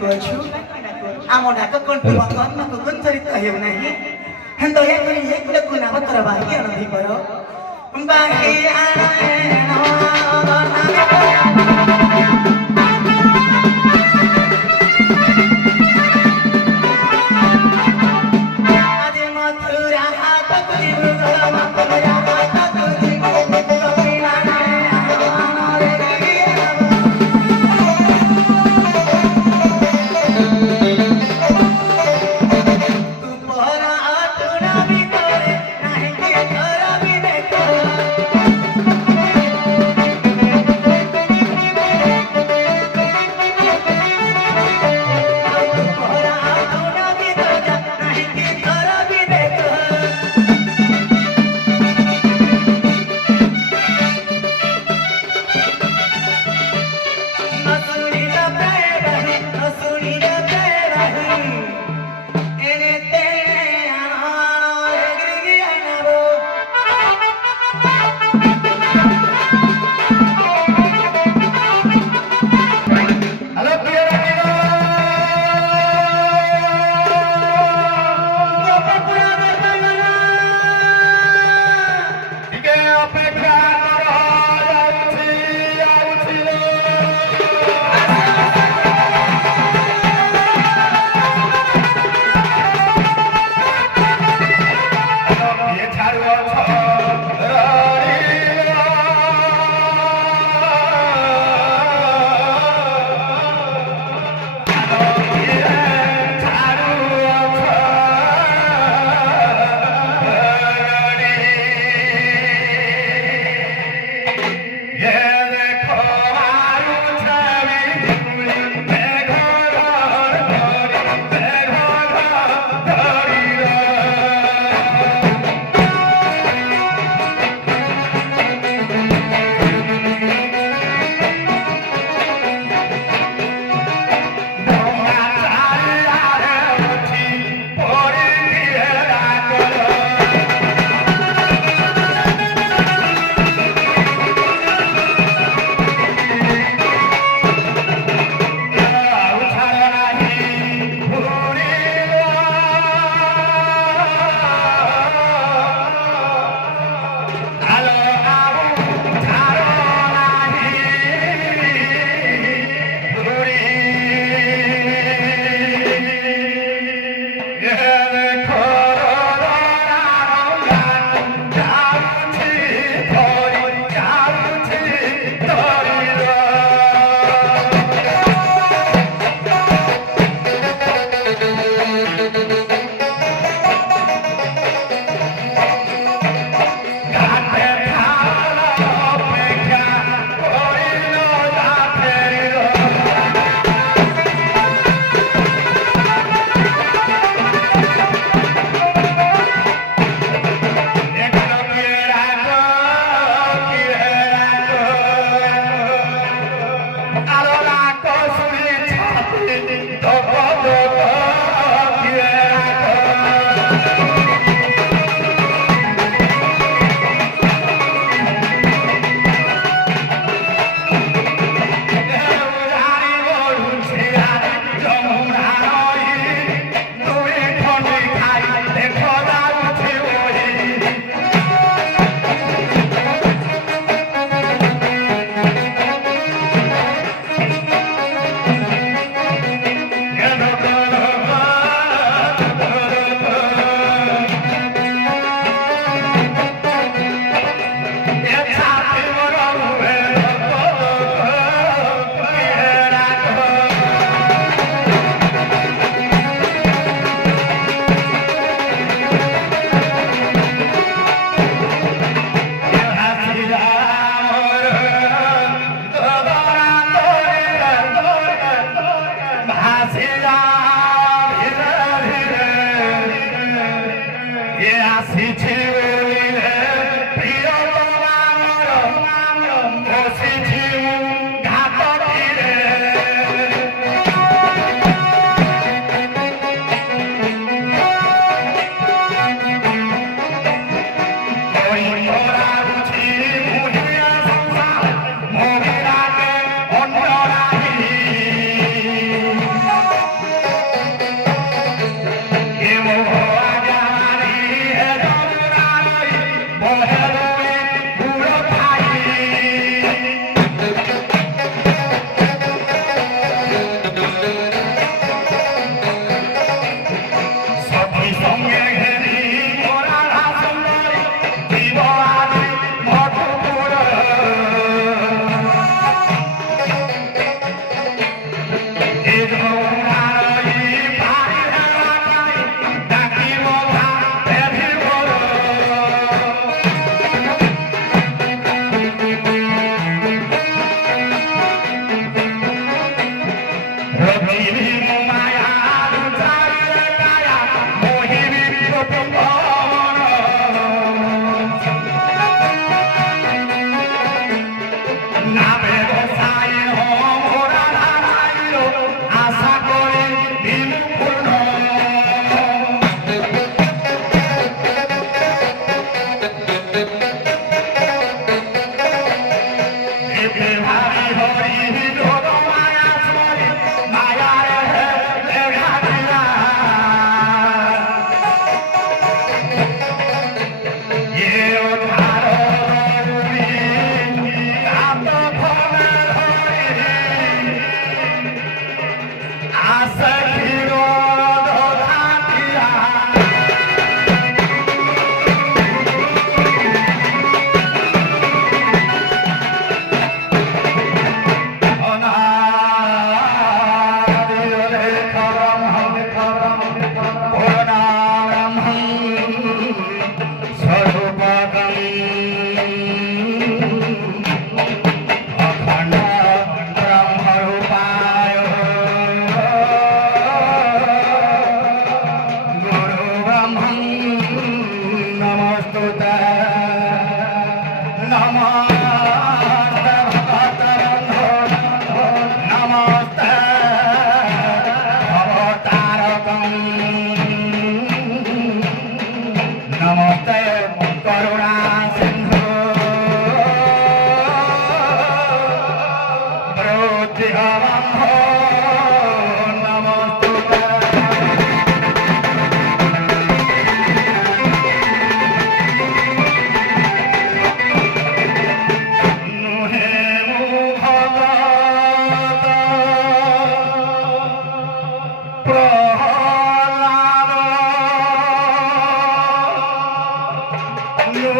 ଡାକୁଅଛୁ ଆମ ଡାକ କଣ୍ଠୁ କର୍ଣ୍ଣକୁ ଗୁଞ୍ଜରିତ ହେଉ ନାହିଁ ଦୟାକରି ଏ କୁଳକୁ ନାମତର ବାହି ଆଣନ୍ତି କର ବାହି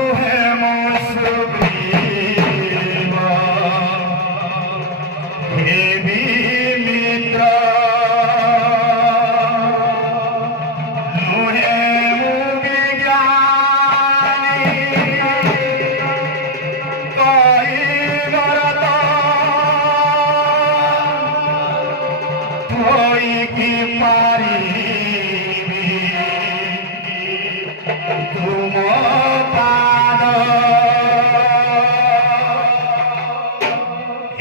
নুহে মুসুবিব হেবি মিত্র নুহে মুগি জ্ঞানী কই ভরত তুই কি পারিবি তুম পাদ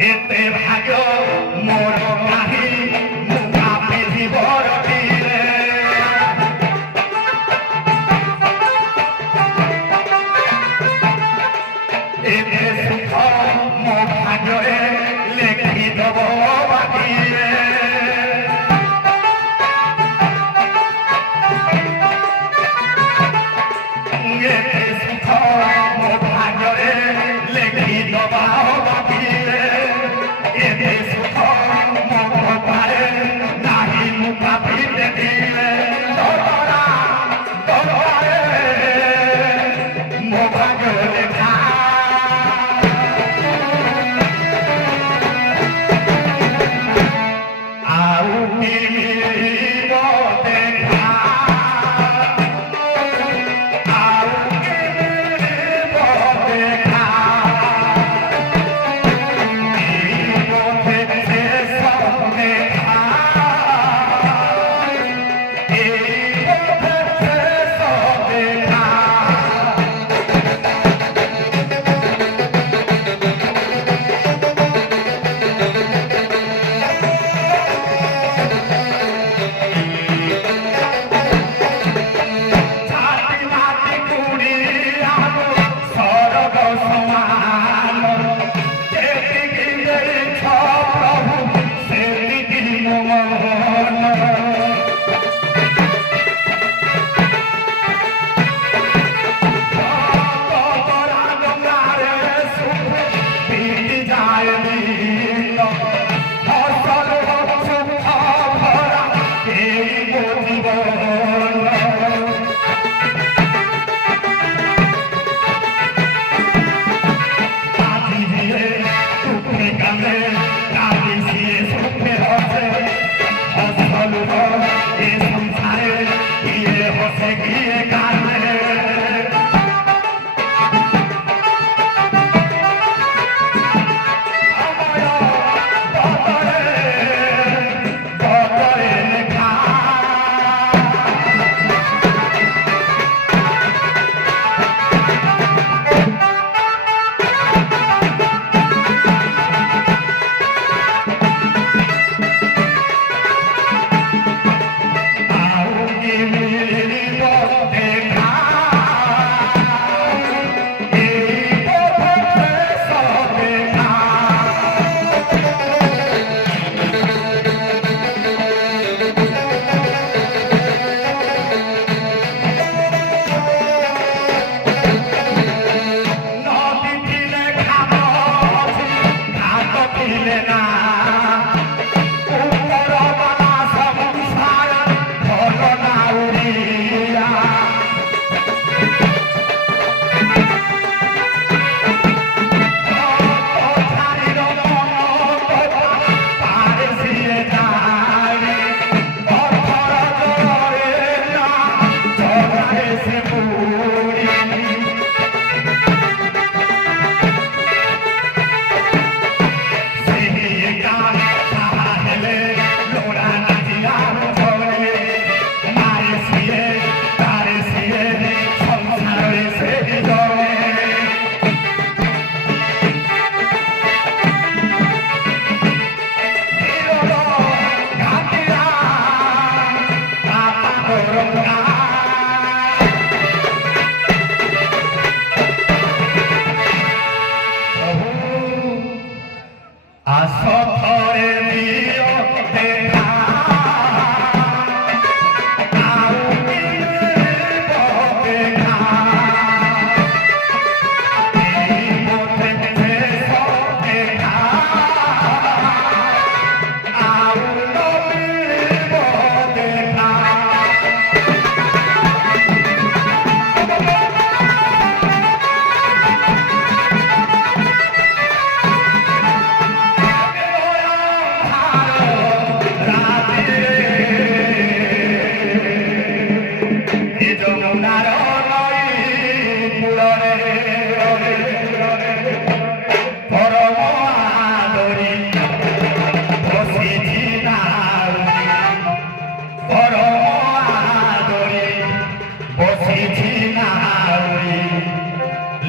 এতে ভাগ্য মোর কাহি মুখা পেধিব রতিরে এতে সুখ মো ভাগ্যরে লেখি দেব বাকিরে এতে সুখ মো ভাগ্যরে লেখি দেবা বাকিরে এতে সুখ মো কপালে নাহি মুখা পিতে দিলে দরা দরারে মো ভাগ্য লেখা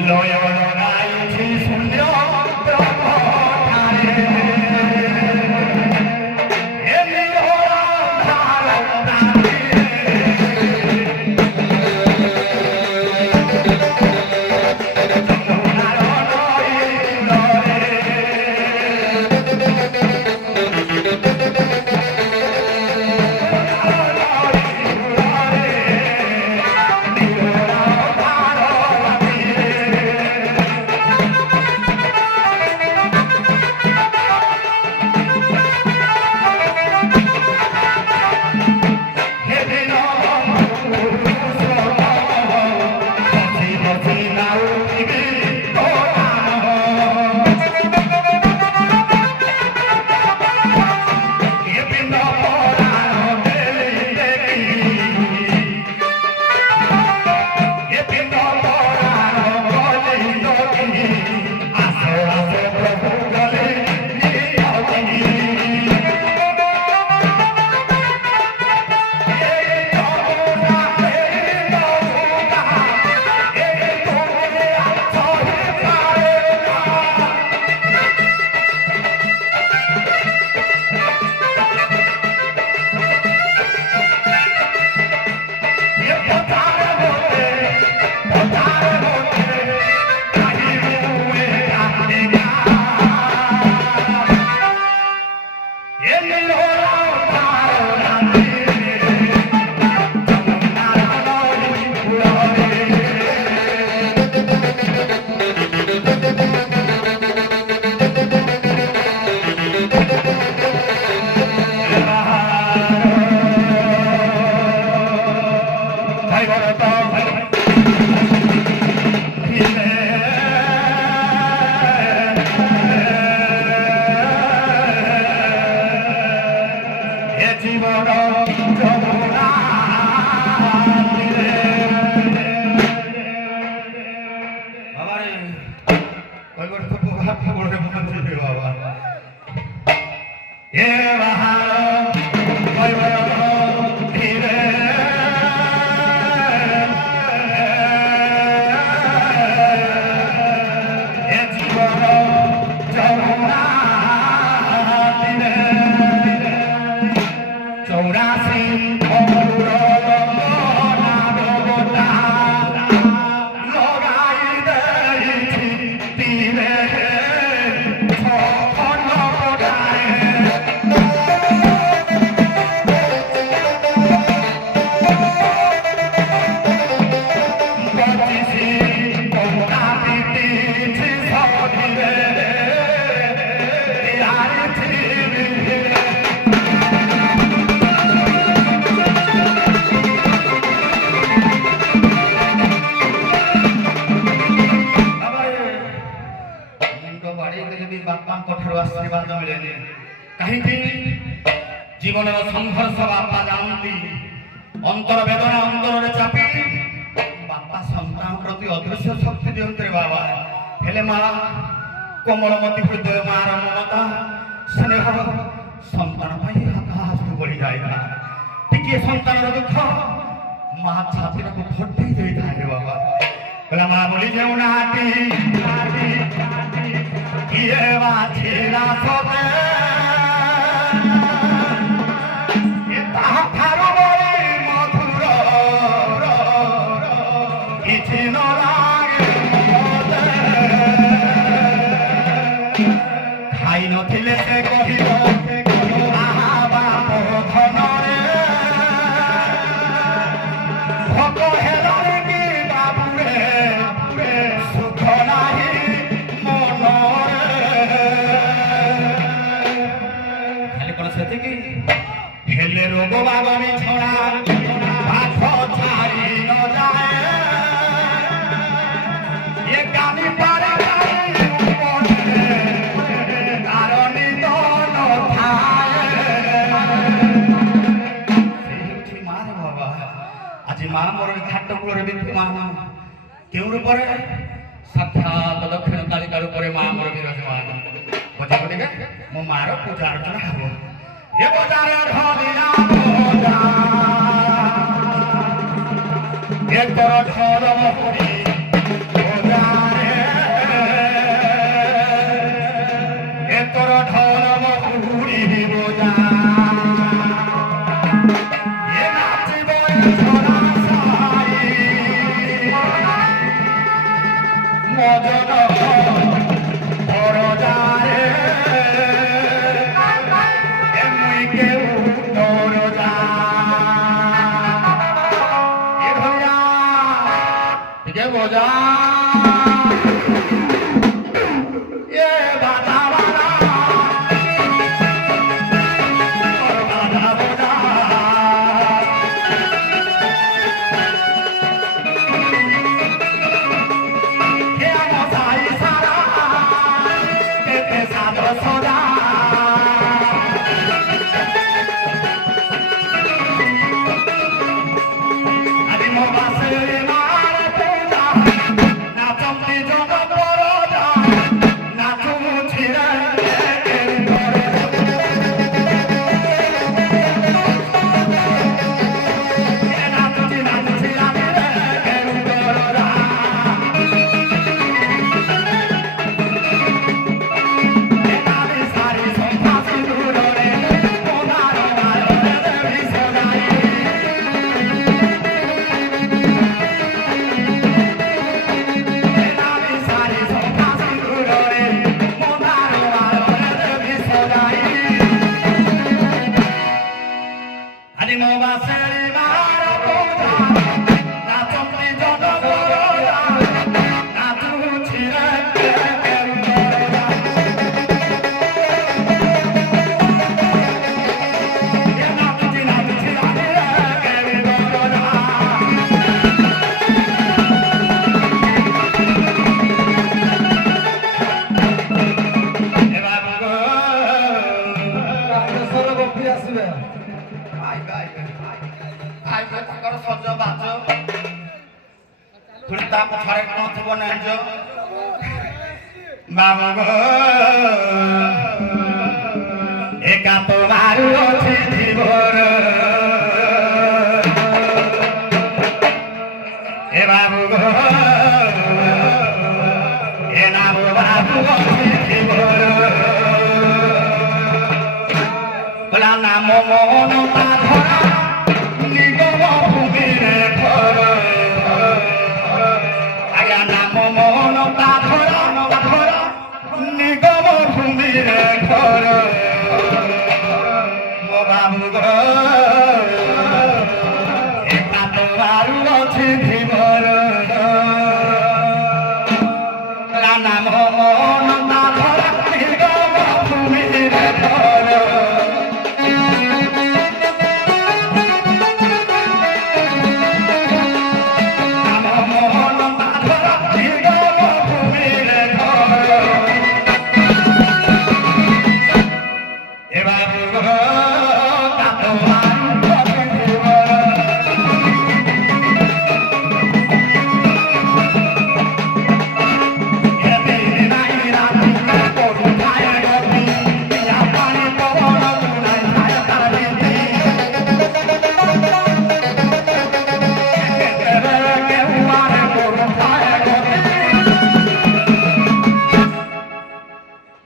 লয় লগাইছি শূন্য ব্রহ্মধারে হে নিরোরা ধারণারে জীবনের সংঘর্ষ বাপা জানতি অন্তর বেদনা অন্তরে চাপি বাপা সন্তান প্রতি অদৃশ্য শক্তি দিয়ন্তে বাবা হেলে মা কোমলমতি হৃদয় মার মমতা স্নেহ সন্তান পাই হতাশ বলি যায় না টিকিয়ে সন্তানের দুঃখ মা ছাতিরକୁ ভর্তি ଦେଇଥାଏ বাবা বলে মা বলি যেও নাটি কিয়ে বাছিলা সতে খাই নথিলে সে কহিব আহা বাপ ধনরে ভোগ হেলরে কি বাবুরে সুখ নাহি মনরে খালি কোন সেতিকি হেলে রোগ বাগনি ছড়া পাখ ছাড়ি ন যায় এ গানি পারে মা মোর ঘাট উপরে বিদ্যমান কেউর উপরে সাক্ষাৎ দক্ষিণ কালিকার উপরে মা মোর বিরাজমান বুঝে গটিকে মো মার পূজা অর্চনা হব এ বজারে ধনিয়া পূজা এ তোর ধর্ম হরি বজারে ভজন পরজারে এমনি কেউ দরজা এ ভয়া কে বোঝা এ বাধা বাধা বাধা বোঝা একা তোমার জীবন এ বাবু গো এ নাম বাবু জীবন বলা নাম মন ধরা নিগম ভূমির ঘর আগে নাম মন ধরা নিগম ভূমির ঘর মো বাবু গো একা তোমার আছে জীবন নাম মন ধরা নিগম ভূমির ঘর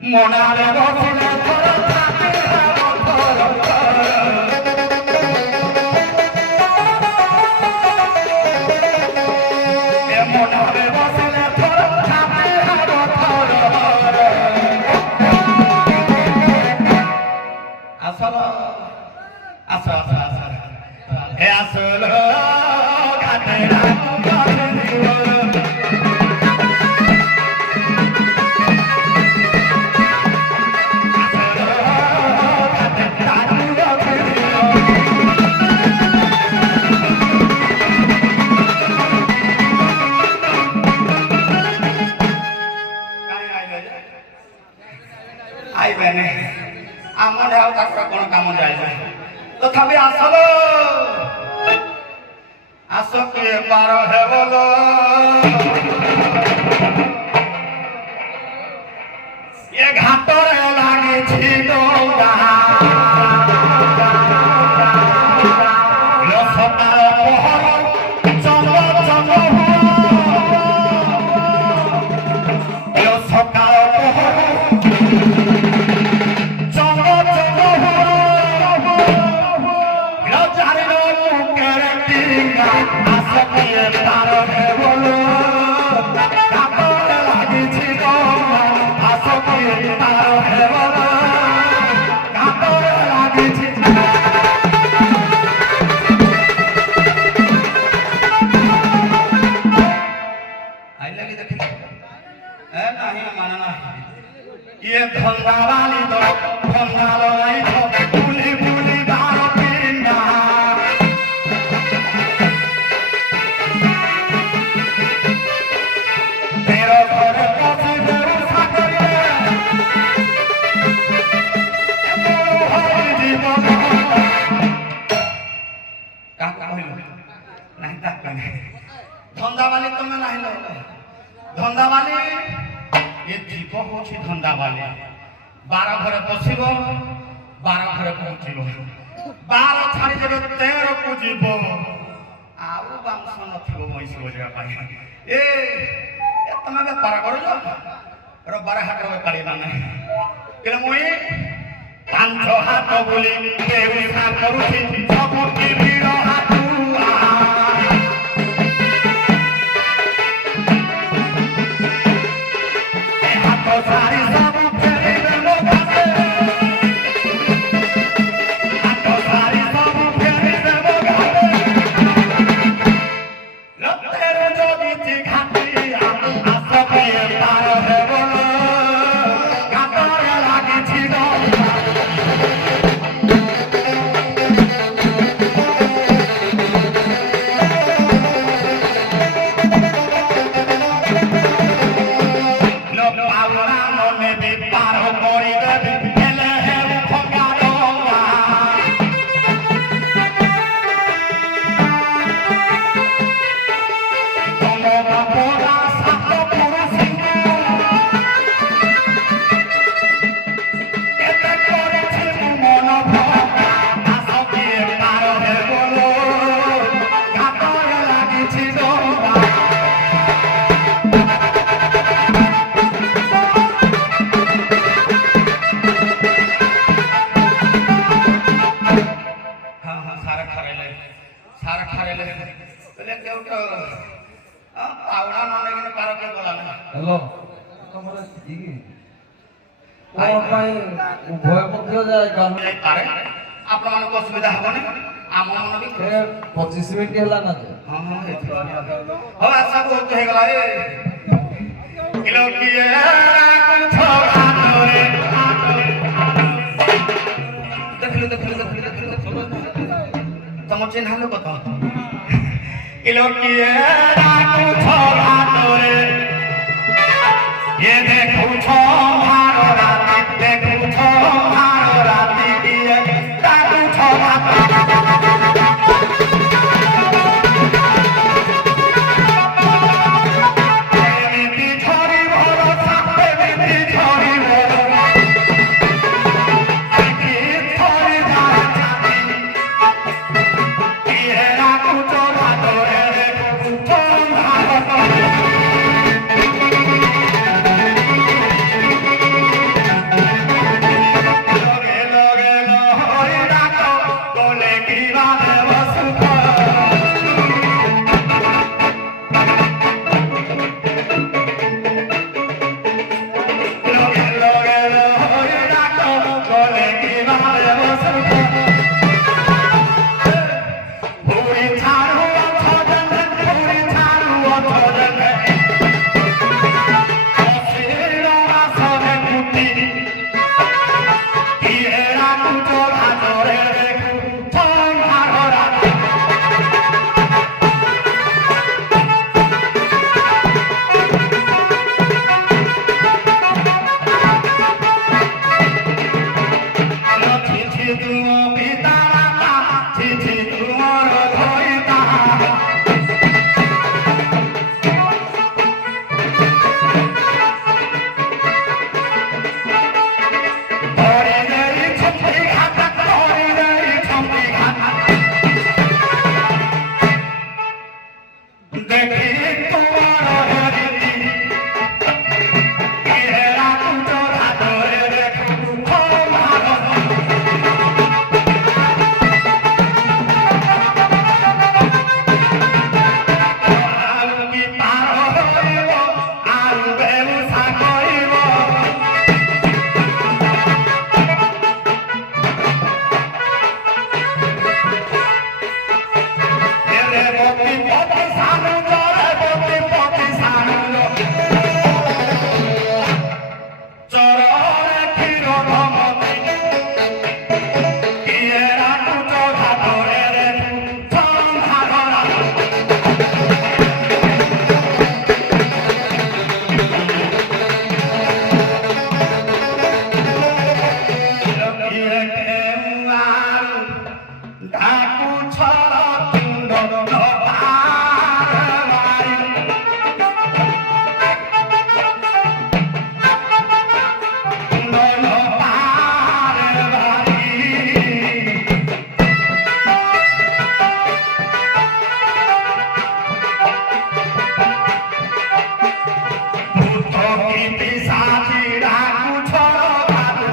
মনারে বসলে মনারে বসলে আসল আসল আসল হে আসল ঘাটে আইবেনে আমার আর তারপরে কোনো কাম যাইবে তথাপি আসল আসকে পার হে বলো এ ঘাটরে লাগেছি ডোঙ্গা সকাল পহর চন্দ্র চন্দ্র সকাল পহর আসকে পার হে বলো ये धंधा वाली तो धंधा लड़ाई तो बुली बुली दारू पीना तेरा घर कैसे मेरे साकरे मोर हर जीवन का होइलो नहीं तक नहीं धंधा वाली तो मैं नहीं लो धंधा वाली ये जीव हूँ धंदा वाले 12 घरे बसिब 12 घरे पहुँचब 12 छाड़ी जब 13 को जीव आउ बांस नथिब मईस बजा ए तुम बेपार कर रबार हाट बेपारी माने कि मुई 5 हाथ बोली बेउसा करुछि सबुठी भीड़ हाटुआ सारी सब फेरी देलो गाते हाथ सारी सब फेरी देलो गाते लतेर जोगी घाटी आसपे पार हेबो गातर लागि छिनो हेलो तमरे इगी ओ भाई भय मध्य जाय गान पारे आपन मन को सुविधा हबने आम मन भी 25 मिनिट होला ना जे हां हां हो आशा बहुत हे गला ए किलो किए राख छोड़ा तोरे देखलो तम चिन्ह लो कत किलो किए राख छोड़ा तोरे ये देखो छारो राती देखो छारो राती दिए ताकू छारो मेरी छोरी भरो साथे मेरी छोरी भरो की छोरी जा जाती ये राकू छोरा तोरे देखो छारो কি পিসাচি ডাকুছ বাবু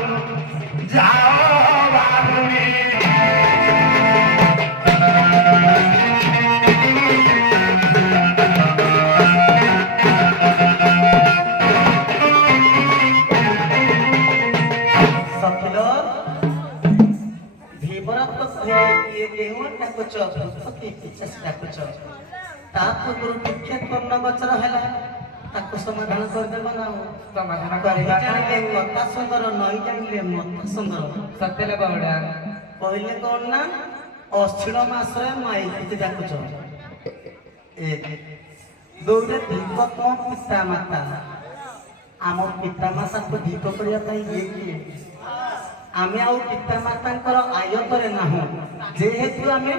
যাও বাবুনি ସଖିଲ ଧୀବର ତ କିଏ କେଉଁ ଡାକୁଛ ଭୂପତି ପିଶାଚି ଡାକୁଛ ତା ପୂର୍ବରୁ ଟିକେ କର୍ଣ୍ଣ ଗୋଚର ହେଲା ତାକୁ ସମାଧାନ କରିଦେବ ନା ସମାଧାନ କହି କରିବା ଜାଣିଲେ କଥା ସୁନ୍ଦର ନଈ ଜାଣିଲେ ମତ ସୁନ୍ଦର ସତ୍ୟଲେ ବାଉଡା କହିଲେ କଣ ନା ଅଶ୍ଳିଳ ମାସରେ ମାଇକି ଡାକୁଛ ଦୌଡ଼େ ଧୀପ କଣ ପିତା ମାତା ଆମ ପିତା ମାତାଙ୍କୁ ଧୀପ କରିବା ପାଇଁ ଇଏ କିଏ ଆମେ ଆଉ ପିତା ମାତାଙ୍କର ଆୟତରେ ନାହୁଁ ଯେହେତୁ ଆମେ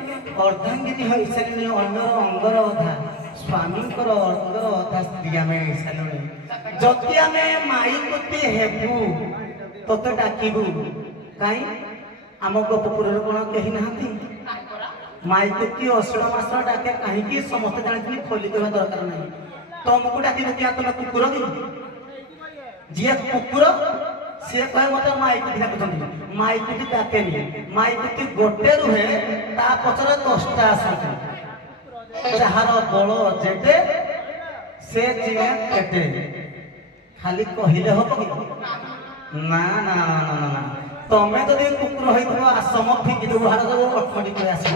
ଅର୍ଦ୍ଧାଙ୍ଗିନୀ ହୋଇସାରିଲୁଣି ଅନ୍ୟର ଅଙ୍ଗର ଅଧା ସ୍ୱାମୀଙ୍କର ଅଙ୍ଗର ଅଧା ସ୍ତ୍ରୀ ଆମେ ହେଇସାରିଲୁଣି ଯଦି ଆମେ ମାଇକୁତି ହେବୁ ତତେ ଡାକିବୁ କାହିଁ ଆମ ଗୋପପୁରରେ କଣ କେହି ନାହାନ୍ତି ମାଇକୁତି ଅଶ୍ଳିଳ ମାସ ଡାକେ କାହିଁକି ସମସ୍ତେ ଜାଣିଛନ୍ତି ଖୋଲି ଦେବା ଦରକାର ନାହିଁ ତମକୁ ଡାକିବୁ କିଆ ତମେ କୁକୁର କି ଯିଏ କୁକୁର ସିଏ କହେ ମତେ ମାଇକୁତି ଡାକୁଛନ୍ତି ମାଇକୁତି ଡାକେନି ମାଇକୁତି ଗୋଟେ ରୁହେ ତା ପଛରେ 10ଟା ଆସନ୍ତି ଯାହାର ବଳ ଯେତେ ସେ ଚିହ୍ନେ କେତେ ଖାଲି କହିଲେ ହବ କି ନା ନା ନା ନା ନା ତମେ ଯଦି କୁକୁର ହେଇଥିବ ଆସମ ଫିକି ଦେବୁ ହାଡ଼ ଦେବୁ ଅଟୋମେଟିକ୍ ଆସିବ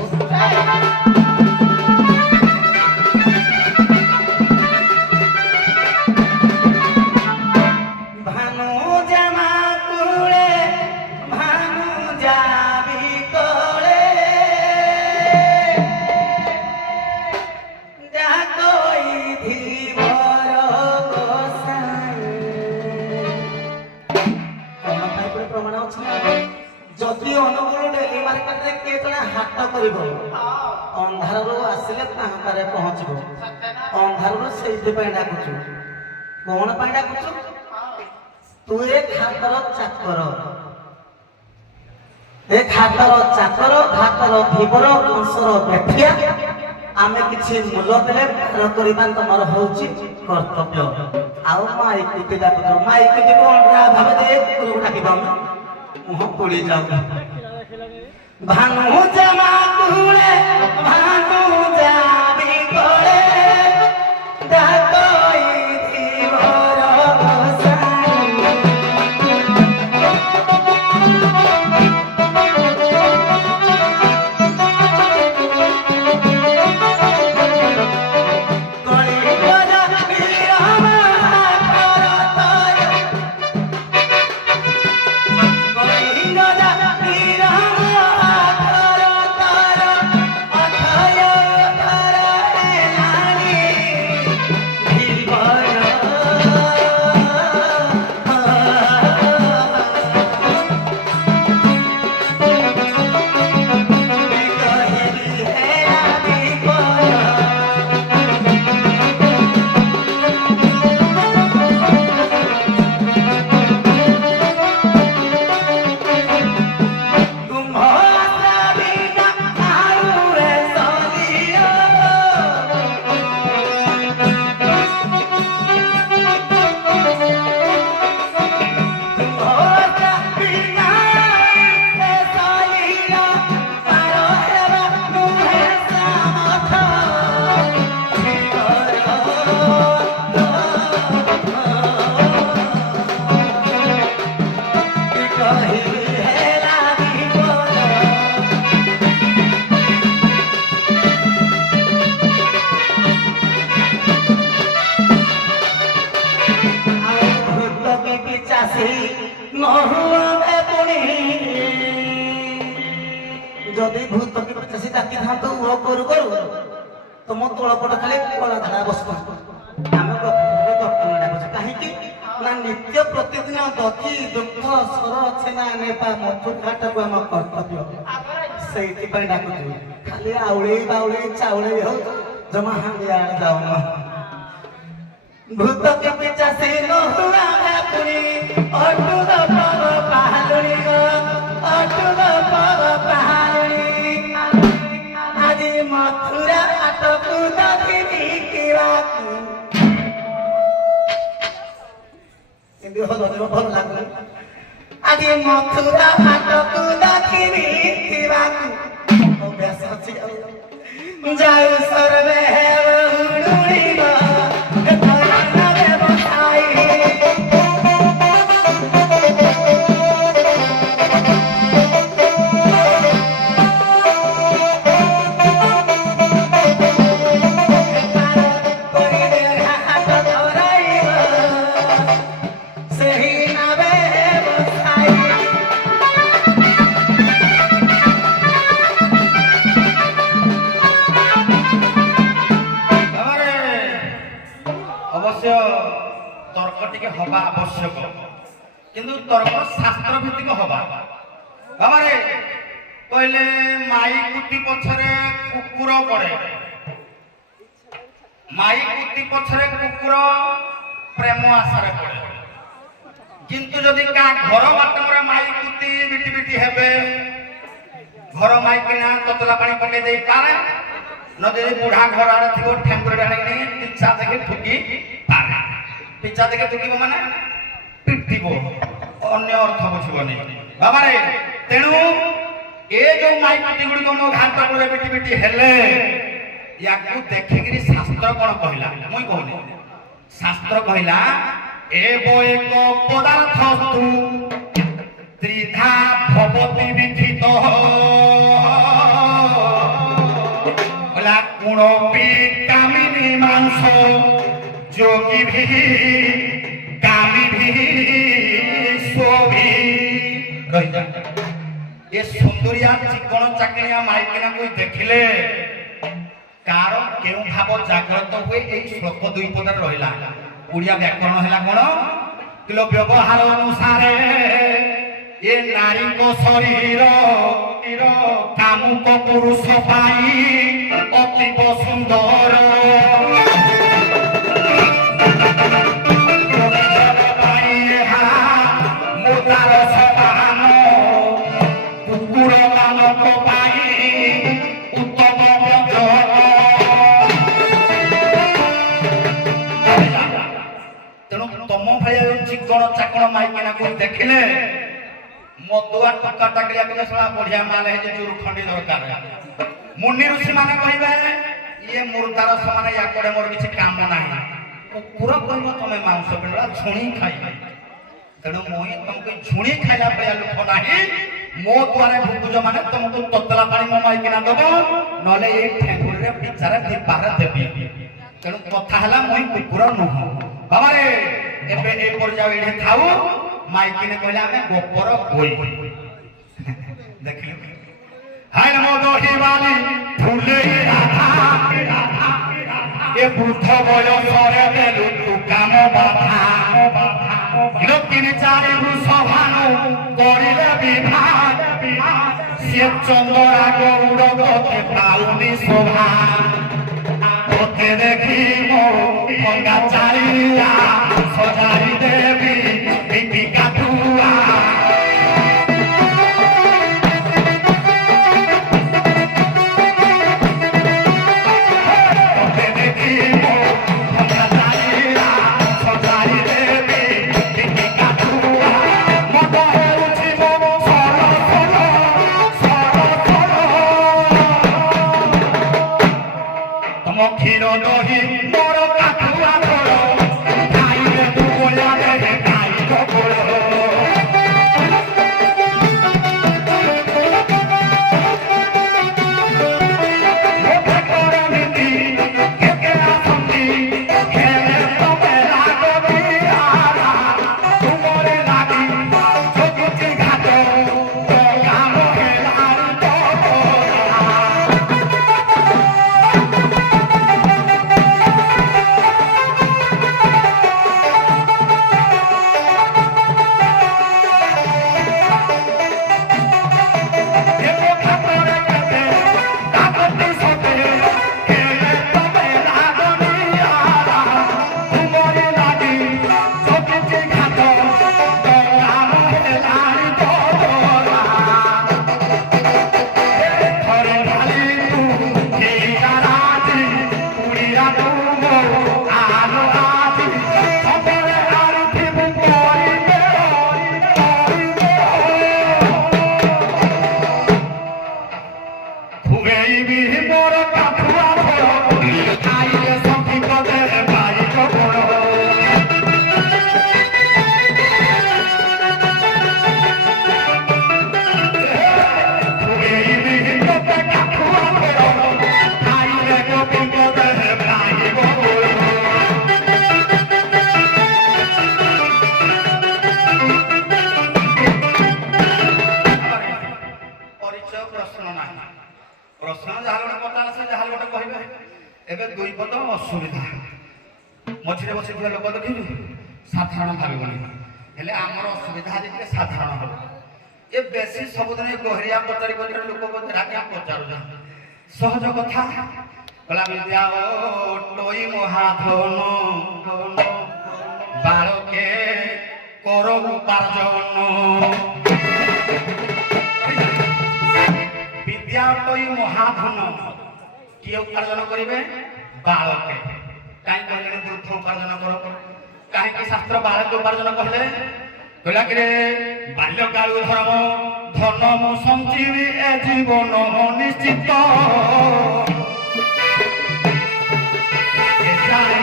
যদি অনুগুଳ ଡେଲି ମାର୍କେଟରେ କିଏ ଜଣେ ହାଟ କରିବ ଅନ୍ଧାରରୁ ଆସିଲେ ପାହାଁତାରେ ପହଞ୍ଚିବ ଅନ୍ଧାରରୁ ସେଇଥିପାଇଁ ଡାକୁଛୁ କଣ ପାଇଁ ଡାକୁଛୁ ତୁ ଏ ଘାଟର ଚାକର ଏ ଘାଟର ଚାକର ଘାଟର ଧୀବର କଂସର ବେଠିଆ ଆମେ କିଛି ମୂଲ ଦେଲେ ପାର କରିବା ତମର ହଉଛି କର୍ତ୍ତବ୍ୟ ଆଉ ମାଇକୁତି ଡାକୁଛ ମାଇକୁତି କଣ ଭାବେ ଦେ କୁକୁରକୁ ଡାକିବ ଆମେ मुह पुड़ी जाऊ भानु जमा कुले भानु जाबी कोले डाकोई धीवर যদি ভূত পিচাসি ডাকি থাকতো ও কରୁ কରୁ ତମ ତଳପଟ ଖାଲି କଳା ଧାରା ବସିବ ଆମେ ଗପନ ଡାକୁଛୁ କାହିଁକି ନା ନିତ୍ୟ ପ୍ରତିଦିନ ଦଧି ଦୁଗ୍ଧ ସର ଛେନା ନେବା ମଧୁ ଘାଟକୁ ଆମ କର୍ତ୍ତବ୍ୟ ସେଇଥିପାଇଁ ଡାକୁଛୁ ଖାଲି ଆଉଳେଇ ବାଉଳେଇ ଚାଉଳେଇ ହଉ ଜମା ହାଣ୍ଡିଆ ଯାଉନ ଭୂତ ପିଚାସି ନହୁଆ ପୁଣି ଅଟୁର ପର ପାହାଲୁଣି ଅଟୁର ପର ପାହାଲୁଣି ଆଜି ମଥୁରା ହାଟକୁ ଦଧି ବିକିବାକୁ কিন্তু হজরে ଭଲ ଲାଗୁନି ଆଜି ମଥୁରା ହାଟକୁ ଦେଖିବି ଥିବାକୁ ଅଭ୍ୟାସ ଅଛି ଯାଉ ସର୍ବେ ଉଡୁଣିବ ତରଣରେ ବସାଇ অবশ্য তর্ক টিকে হবা আবশ্যক কিন্তু তর্ক শাস্ত্র ভিত্তিক হবা বাবারে কইলে মাই কুতি পছরে কুকুর পড়ে মাই কুতি পছরে কুকুর প্রেম আশারে পড়ে কিন্তু যদি কা ঘর বাটমরে মাই কুতি বিটি বিটি হেবে ঘর মাই কিনা ততলা পানি পকে দেই পারে নদী বুঢ়া ঘর আড়ে থিব ঠেঙ্গুরে ডানে পিছা থেকে ঠুকি পারে পিছা থেকে ঠুকিব মানে পিটিব অন্য অর্থ বুঝিবনি বাবারে তেণু এ যে মাই কুতি গুড়িক মো ঘাট পাটরে বিটি বিটি হেলে ইয়াকু দেখিকি শাস্ত্র কোন কহিলা মুই কহুনি শাস্ত্র কহিলা এব এক পদার্থ তু ত্রিধা ভবতি বিধিত গুণপি কামিনী মাংস যোগী ভি কামি ভি শোভি রহিলা এ সুন্দরিয়া চিকণ চাকরিয়া মাইকিনা কই দেখিলে কার কেউ ভাব জাগ্রত হুয়ে এই শ্লোক দুই পদরে রহিলা ওড়িয়া ব্যাকরণ হেলা কোন কিলো ব্যবহার অনুসারে এ নারীক শরীর কামুক পুরুষ পাই অতীব সুন্দর মোতার সমান কুকুর মানব পাই উত্তম তেণু তম ভাই চিকণ চাকণ মাইকিনা দেখিলে মদুয়া টকা টাকলিয়া কে সলা বঢ়িয়া মাল হে যে জুর খଣ୍ଡି দরকার মুনি ঋষি মানে কইবে ইয়ে মুর্দার সমান ইয়া করে মোর কিছু কাম নাই কুকুর কইব তুমি মাংস পিଣ୍ଡা ঝুଣି খাইবে তেণু মই তোমাকে ঝুଣି খাইলা পয়া লোক নাই মো দ্বারে ভুকুজ মানে তোমাকে ততলা পানি মো মাই কিনা দেব নলে এই ঠেঙ্গুরে পিচারে দিপারে দেবি তেণু কথা হলা মই কুকুর নহ বাবারে এবে এই পর্যায়ে এঠে থাও মাইকিনে কইলা আমি গোপর কই দেখিল হাই নমো দহিবানি ফুলে রাধা এ বৃদ্ধ বয়সরে দেলু তু কাম বাধা তিন চারি বৃষভানু করিলে বিভাগ সে চন্দ্রা গৌর গতে পাউনি শোভা তোতে দেখি মো গঙ্গা চারিয়া সজাই দেবী দীপিকা তুয়া তোতে দেখি মো গঙ্গা চারিয়া সজাই দেবী দীপিকা তুয়া মত হউছি মো সর সর সর সর তম ক্ষীর দহি মোর কাঠুয়া ধর খাইলে ସାଧାରଣ ଭାବିବନି ହେଲେ ଆମର ଅସୁବିଧା ଯେତେ ସାଧାରଣ ହେବ ଏ ବେଶୀ ସବୁଦିନ ଗହରିଆ ପଚାରି ପଚାରି ଲୋକ ପଚାରି ଆଜ୍ଞା ପଚାରୁଛ ସହଜ କଥା କଲା ବିଦ୍ୟା ଟୋଇ ମହାଧନ ବାଳକେ କର ଉପାର୍ଜନ ବିଦ୍ୟା ଟୋଇ ମହାଧନ କିଏ ଉପାର୍ଜନ କରିବେ ବାଳକେ କାହିଁ କହିଲେ ବୃଦ୍ଧ ଉପାର୍ଜନ କର କାହିଁକି ଶାସ୍ତ୍ର ବାଳକ ଉପାର୍ଜନ କହିଲେ କହିଲା କି ବାଲ୍ୟକାଳୁ ଧର୍ମ ଧନ ମୁଁ ସଞ୍ଚିବି ଏ ଜୀବନ ନିଶ୍ଚିତ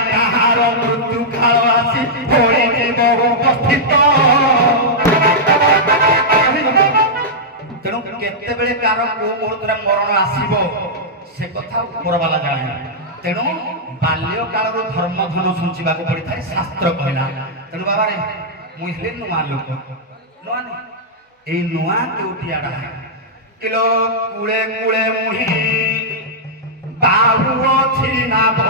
କାହାର ମୃତ୍ୟୁ କାଳ ଆସି ପଡ଼ିଯିବ ଉପସ୍ଥିତ ତେଣୁ କେତେବେଳେ କାହାର କୋଉ ମୁହୂର୍ତ୍ତରେ ମରଣ ଆସିବ ସେ କଥା ଉପରବାଲା ଜାଣେ ତେଣୁ ବାଲ୍ୟକାଳରୁ ଧର୍ମ ଧନ ସଞ୍ଚିବାକୁ ପଡ଼ିଥାଏ ଶାସ୍ତ୍ର କହିଲା ତେଣୁ ବାବାରେ ମୁଁ ହେଲେ ନୂଆ ଲୋକ ନୂଆ ଏଇ ନୂଆ କେଉଟିଆଟା କିଲୋ କୂଳେ କୂଳେ ମୁହିଁ ବାହୁ ଅଛି ନାଭ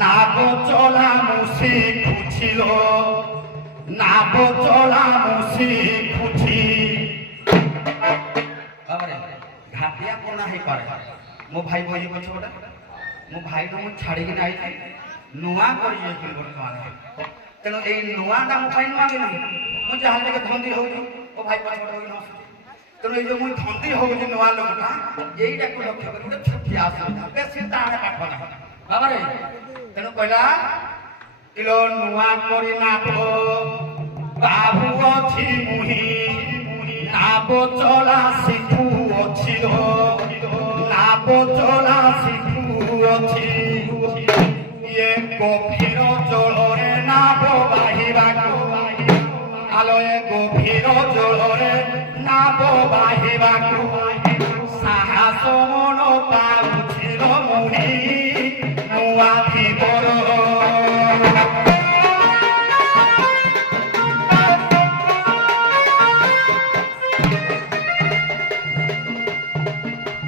ନାବ ଚଲା ମୁସି খুছিল নাব চলা মুসি খুছি বাবারে ঘাটিয়া কোনা হই পারে মো ভাই বই বছ গোটা মো ভাই তো মু ছাড়িকি না আইছি নুয়া করি যাই বর্তমান তেণু এই নুয়াটা মো পাই নুয়া কি নাই মু যাহা থেকে ধন্দি হউছি মো ভাই পাছ গোটা হই নসু তেণু এই যে মু ধন্দি হউছি নুয়া লোকটা এইটাকে লক্ষ্য করে গোটা ছুটি আসুবিধা বেশি তাড়ে পাঠ না বাবারে তেণু কইলা কিলো নুয়া করি নাব বাহু অছি মুহি নাব চলা শিখু অছি নাব চলা শিখু অছি ইয়ে গভীর জলরে নাব বাহিবাকু আলো এ গভীর জলরে নাব বাহিবাকু সাহস মন পাউছিল মুহি নুয়া ভিতর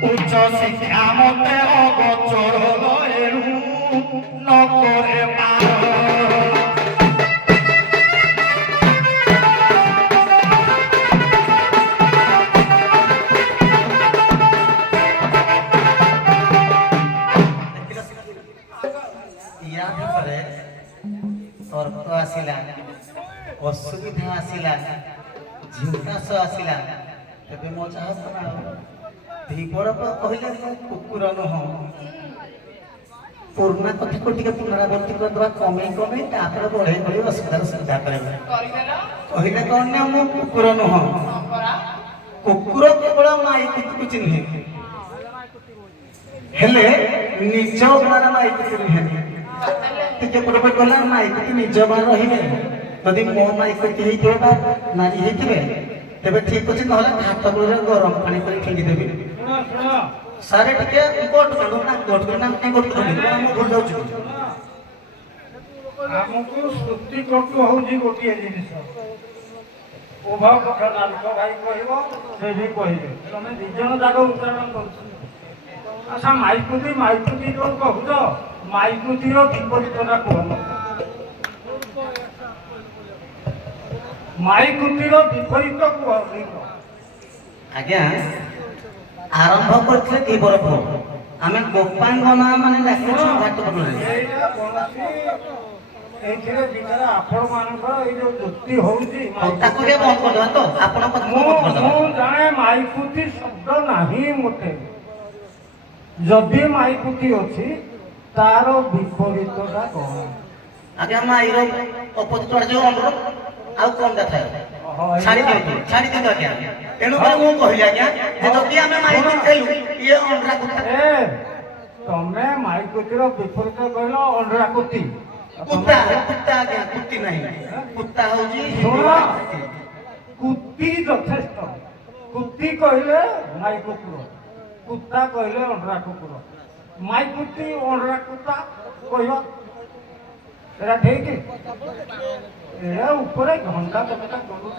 উচ্চ শিক্ষা মতে অগোচর লয়েরু নকরে পার ইয়া ভিতরে তর্ক আসিলা অসুবিধা আসিলা ঝিঙ্কাস আসিলা তেবে মো চাহত না দ্বিপর কহিলে মু কুকুর নহ পুরুଣା କଥାକୁ ଟିକେ ପୁନରାବୃତ୍ତି କରିଦେବା କମେଇ କମେଇ ତାପରେ ବଢ଼େଇ ବଢ଼େଇ ଅସୁବିଧାର ସୁବିଧା କରିବା କହିଲେ କଣ ନା ମୁଁ କୁକୁର ନୁହଁ କୁକୁର କେବଳ ମାଇକିକୁ ଚିହ୍ନେ ହେଲେ ନିଜ ବାଣ ମାଇକିକୁ ନୁହେଁ ଟିକେ ପୂର୍ବେ ଗଲା ମାଇକିକୁ ନିଜ ବାଣ ରହିବେ ଯଦି ମୋ ମାଇକିକୁ ହେଇଥିବେ ବା ନାରୀ ହେଇଥିବେ ତେବେ ଠିକ ଅଛି ନହେଲେ ଘାଟ ଗୁଳିରେ ଗରମ ପାଣି କରି ଫିଙ୍ଗିଦେବି ସାରେ ଟିକେ ଗୋଟ କରୁ ନା କାଇଁ ଗୋଟ କରୁ ମୁଁ ଭୁଲ ଯାଉଛି ଆମକୁ ଶ୍ରୁତି କଟୁ ହଉଛି ଗୋଟିଏ ଜିନିଷ ଉଭୟ ପକ୍ଷ ନାଲକ ଭାଇ କହିବ ସେ ବି କହିବେ ତମେ ଦି ଜଣ ଯାକ ଉଚ୍ଚାରଣ କରୁଛ ଆଚ୍ଛା ମାଇକୁତି ଯୋଉ କହୁଛ ମାଇକୁତିର ବିପରୀତଟା କୁହ ମାଇକୁତିର ବିପରୀତ କୁହ ଆଜ୍ଞା ଆରମ୍ଭ କରିଥିଲେ ଦି ବରଫ ଆମେ ଗୋପାଙ୍ଗନା ମାନେ ଡାକିଛୁ ଘାଟ ପଟରେ ଏଇଥିରେ ଭିତରେ ଆପଣମାନଙ୍କର ଏଇ ଯୋଉ ଯୁକ୍ତି ହଉଛି ତାକୁ ଟିକେ ବନ୍ଦ କରିଦେବା ତ ଆପଣ ମୁଁ ଜାଣେ ମାଇକୁତି ଶବ୍ଦ ନାହିଁ ମୋଟେ ଯଦି ମାଇକୁତି ଅଛି ତାର ବିପରୀତଟା କଣ ଆଜ୍ଞା ମାଇର ଅପୋଜିଟ୍ ଆଡେ ଯୋଉ ଅନୁରୋଧ ଆଉ କଣଟା ଥାଏ ଛାଡ଼ି ଦିଅନ୍ତୁ ଆଜ୍ଞା ତେଣୁକରି ମୁଁ କହିଲି ଆଜ୍ଞା ଯେ ଯଦି ଆମେ ମାଇକୁ ଖେଳୁ ଇଏ ଅଣ୍ଡରା କୁତା ତମେ ମାଇକୁତିର ବିପରୀତ କହିଲ ଅଣ୍ଡରାକୁତି କୁତା ଆଜ୍ଞା କୁତି ନାହିଁ କୁତା ହଉଛି କୁତି ଯଥେଷ୍ଟ କୁତି କହିଲେ ମାଇ କୁକୁର କୁତା କହିଲେ ଅଣ୍ଡରା କୁକୁର ମାଇକୁତି ଅଣ୍ଡରା କୁତା କହିବ ଏଟା ଠିକ ଏଟା ଉପରେ ଘଣ୍ଟା ତମଟା କରୁଛ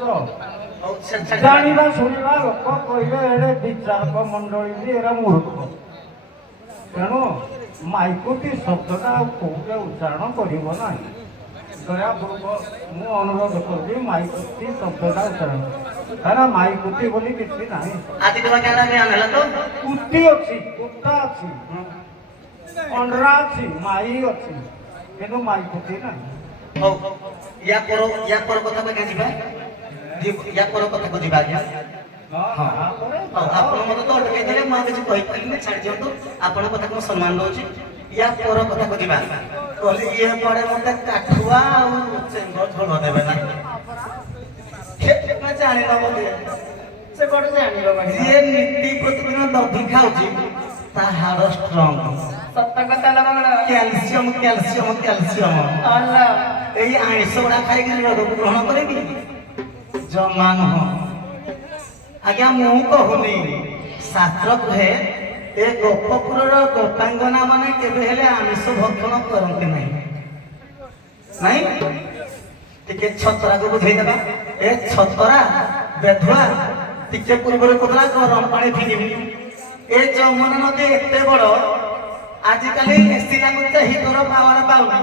ଜାଣିବା ଶୁଣିବା ଲୋକ କହିଲେ ଏଡେ ବିଚାରକ ମଣ୍ଡଳୀ ବି ଏରା ମୂର୍ଖ ତେଣୁ ମାଇକୁତି ଶବ୍ଦଟା ଆଉ କୋଉଟା ଉଚ୍ଚାରଣ କରିବ ନାହିଁ କରିବା ପୂର୍ବ ମୁଁ ଅନୁରୋଧ କରୁଛି ମାଇକୁତି ଶବ୍ଦଟା ଉଚ୍ଚାରଣ କାରଣ ମାଇକୁତି ବୋଲି କିଛି ନାହିଁ ଆଜି ଦେବା କେଣା ବି ଆଣିଲା ତ କୁତି ଅଛି କୁତା ଅଛି ଅଣ୍ଡରା ଅଛି ମାଇ ଅଛି କିନ୍ତୁ ମାଇକୁତି ନାହିଁ ହଉ ୟା ପର କଥାକୁ ଆଜ୍ଞା ଯିବା ୟା ପର କଥାକୁ ଯିବା ଆଜ୍ଞା ତାପରେ ହଉ ଆପଣ ମୋତେ ତ ଅଟକେଇ ଦେଲେ ମୁଁ ଆଉ କିଛି କହିପାରିଲିନି ଛାଡ଼ି ଦିଅନ୍ତୁ ଆପଣଙ୍କ କଥାକୁ ମୁଁ ସମ୍ମାନ ଦଉଛି ୟା ପର କଥାକୁ ଯିବା କହିଲେ ଇଏ ପଡ଼େ ମୋତେ କାଠୁଆ ଆଉ ଚେଙ୍ଗ ଝୋଳ ଦେବେ ନା ଜାଣିଲ ବୋଧେ ସେ କୋଉଠି ଜାଣିବ ଭାଇ ଯିଏ ନୀତି ପ୍ରତିଦିନ ଦହି ଖାଉଛି ତା ହାଡ଼ ଷ୍ଟ୍ରଙ୍ଗ ସତ କଥା ଲବଣ କ୍ୟାଲସିୟମ କ୍ୟାଲସିୟମ କ୍ୟାଲସିୟମ ଭଲ ଏଇ ଆଇଁଷ ଗୁଡ଼ା ଖାଇକି ରୋଗକୁ ଗ୍ରହଣ କରିବି ଜମା ନୁହଁ ଆଜ୍ଞା ମୁଁ କହୁନି ଶାସ୍ତ୍ର କୁହେ ଏ ଗୋପପୁରର ଗୋପାଙ୍ଗନା ମାନେ କେବେ ହେଲେ ଆମିଷ ଭକ୍ଷଣ କରନ୍ତି ନାହିଁ ନାଇଁ ଟିକେ ଛତରାକୁ ବୁଝେଇଦେବା ଏ ଛତରା ବେଧୁଆ ଟିକେ ପୂର୍ବରୁ କହୁଥିଲା ଗରମ ପାଣି ଫିଙ୍ଗିବି ଏ ଯମୁନା ନଦୀ ଏତେ ବଡ଼ ଆଜିକାଲି ଏସି ଲାଗୁଛି ହିଟର ପାୱାର ପାଉନି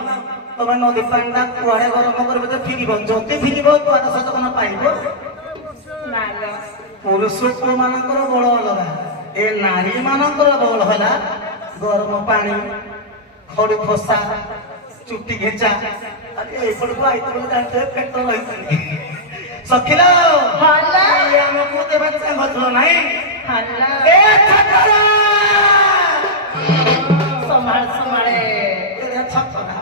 ତମେ ନଦୀ ପାଣିଟା କୁଆଡ଼େ ଗରମ କରିବ ତ ଫିଙ୍ଗିବ ଯଦି ଫିଙ୍ଗିବ ଦ୍ୱାର ସଚେତନ ପାଇବ ପୁରୁଷ ପୁଅମାନଙ୍କର ବଳ ଅଲଗା ଏ ନାରୀମାନଙ୍କର ବଳ ହେଲା ଗରମ ପାଣି ଖଡି ଖୋସା ଚୁଟି ଘେଚା ଆରେ ଏଇପଟକୁ ଆଇଥିବ ଜାଣିଥିବେ ପେଟ ରହିଛନ୍ତି ସଖିଲ ଆମକୁ ଦେବା ଚାହୁଁଥିଲ ନାହିଁ ଏ ଛତରା ସମ୍ଭାଳ ସମ୍ଭାଳେ ଛତରା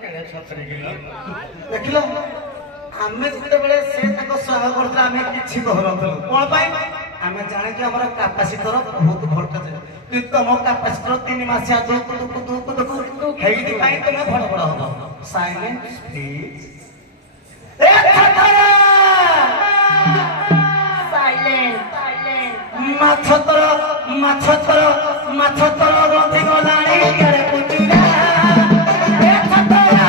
କେଡ଼େ ଛତରି କିଲୋ ଦେଖିଲ ଆମେ ଯେତେବେଳେ ସେ ତାଙ୍କ ସ୍ୱାଗତ କରୁଥିଲେ ଆମେ କିଛି କହୁନଥିଲୁ କଣ ପାଇଁ ଆମେ ଜାଣିଛୁ ଆମର କାପାସିଟର ବହୁତ ଭୋଲ୍ଟେଜ କିନ୍ତୁ ତମ କାପାସିଟର 3 ମାସିଆ ଦୁକୁ ହେଇଥିପାଇଁ ତମେ ଭଡ଼ ଭଡ଼ ହବ ସାଇଲେଣ୍ଟ ସ୍ପିଚ୍ ଏ ଛତରା ମାଛ ତର ଗନ୍ଧି ଗଲାଣି କେଡ଼େ କୁଚୁରା ଏ ଛତରା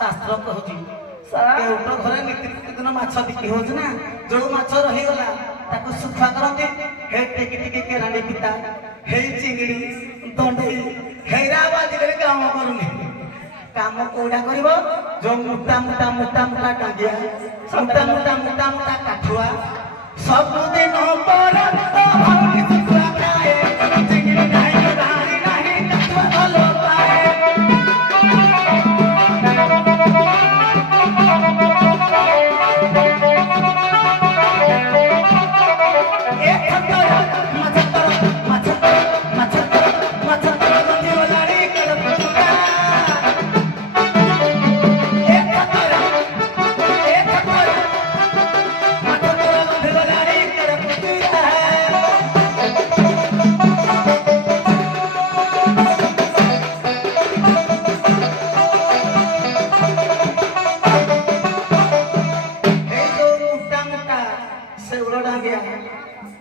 ଶାସ୍ତ୍ର କହୁଛି କେଉଟ ଘରେ ନୀତି ପ୍ରତିଦିନ ମାଛ ବିକ୍ରି ହଉଛି ନା ଯୋଉ ମାଛ ରହିଗଲା ତାକୁ ଶୁଖୁଆ କରନ୍ତି ହେ ଟିକେ ଟିକେ କେରାଣ୍ଡି ପିତା ହେଇ ଚିଙ୍ଗିଡ଼ି ଦଣ୍ଡେଇ ହେଇରା ଆଉ ଆଜିକାଲି କାମ କରୁନି କାମ କୋଉଟା କରିବ ଯୋଉ ମୋଟା ମୋଟା ମୋଟା ମୋଟା ଟାଙ୍ଗିଆ ମୋଟା ମୋଟା ମୋଟା ମୋଟା କାଠୁଆ ସବୁଦିନ ପରେ ତ ଭଉଣୀ ଶୁଖୁଆ ଖାଏ ଚିଙ୍ଗିଡ଼ି ନାହିଁ ଭାରି ନାହିଁ କାଠୁଆ ଭଲ ପାଏ